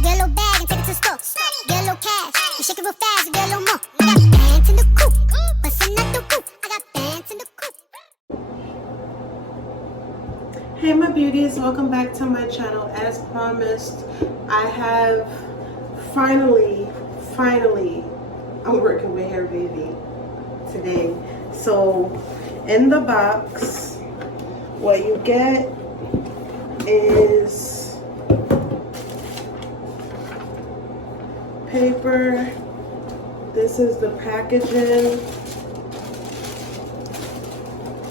you get a little bag and take it to the store. Get a little cash, you shake it real fast, you get a little more. I got bands in the coop, bustin' out the coop. I got bands in the coop. Hey my beauties, welcome back to my channel. As promised, I have finally, I'm working with HAIRVIVI today. So in the box, what you get is paper. This is the packaging.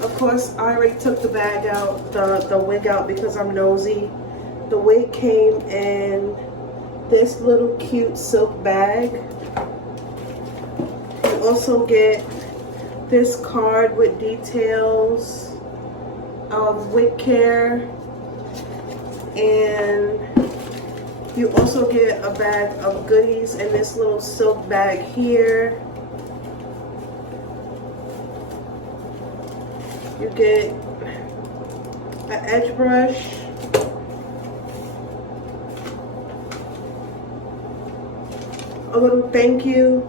Of course, I already took the bag out, the wig out, because I'm nosy. The wig came in this little cute silk bag. You also get this card with details of wig care, and you also get a bag of goodies in this little silk bag here. You get an edge brush, a little thank you,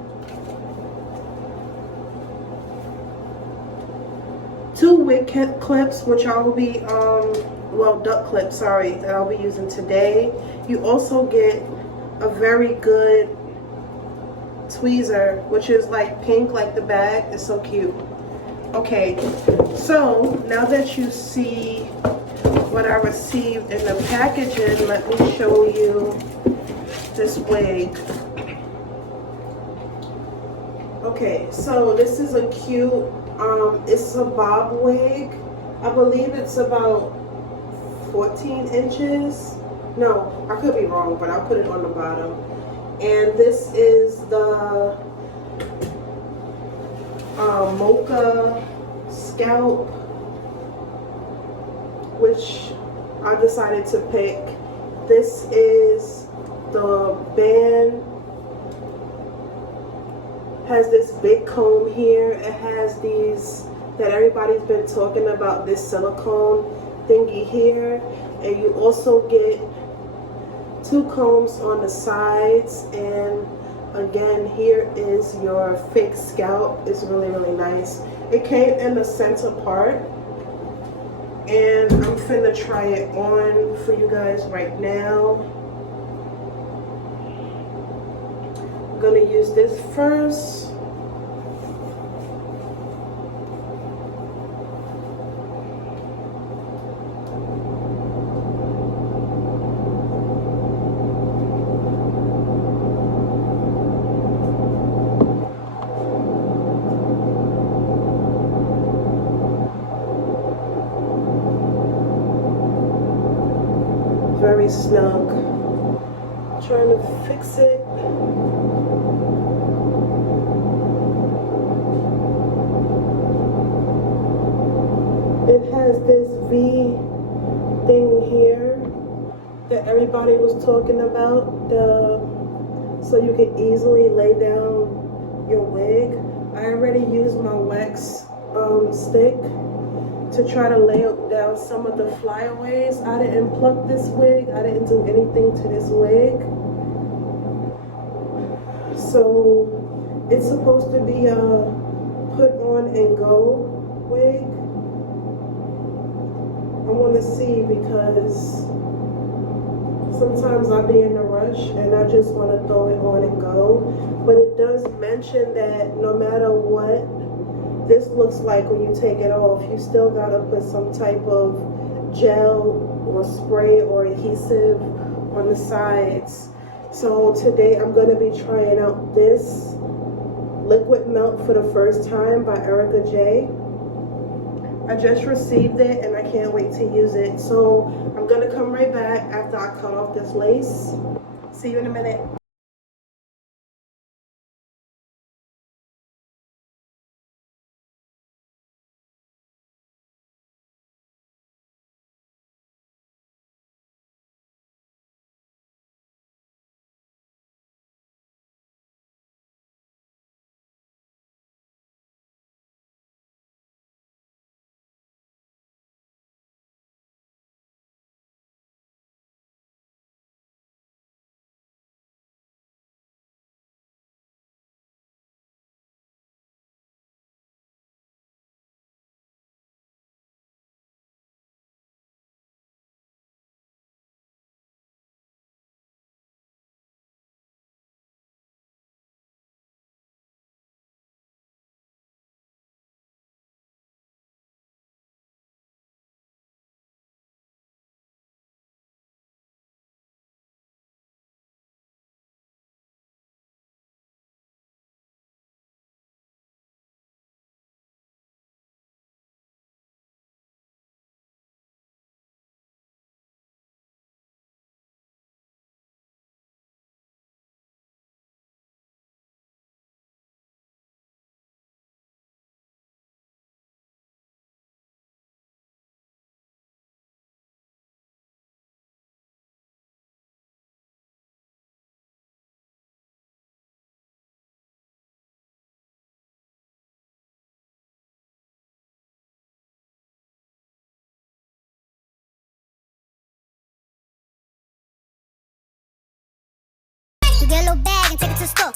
2 wig clips, which I will be, well, duck clips, sorry, that I'll be using today. You also get a very good tweezer, which is like pink, like the bag. It's so cute. Okay, so now that you see what I received in the packaging, let me show you this wig. Okay, so this is a cute, it's a bob wig. I believe it's about 14 inches. No, I could be wrong, but I'll put it on the bottom. And this is the mocha scalp, which I decided to pick. This is the band. Has this big comb here. It has these that everybody's been talking about, this silicone thingy here, and you also get 2 combs on the sides, and again here is your fake scalp. It's really nice. It came in the center part, and I'm finna try it on for you guys right now. I'm gonna use this first. Very snug. Trying to fix it. It has this V thing here that everybody was talking about, so you can easily lay down your wig. I already used my wax stick to try to lay down some of the flyaways. I didn't pluck this wig. I didn't do anything to this wig. So it's supposed to be a put on and go wig. I want to see, because sometimes I'll be in a rush and I just want to throw it on and go. But it does mention that no matter what this looks like when you take it off, you still gotta put some type of gel or spray or adhesive on the sides. So today I'm gonna be trying out this Liquid Melt for the first time by Erica J. I just received it and I can't wait to use it. So I'm gonna come right back after I cut off this lace. See you in a minute. get a little bag and take it to the store.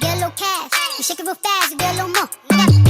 Get a little cash, you shake it real fast, you get a little more.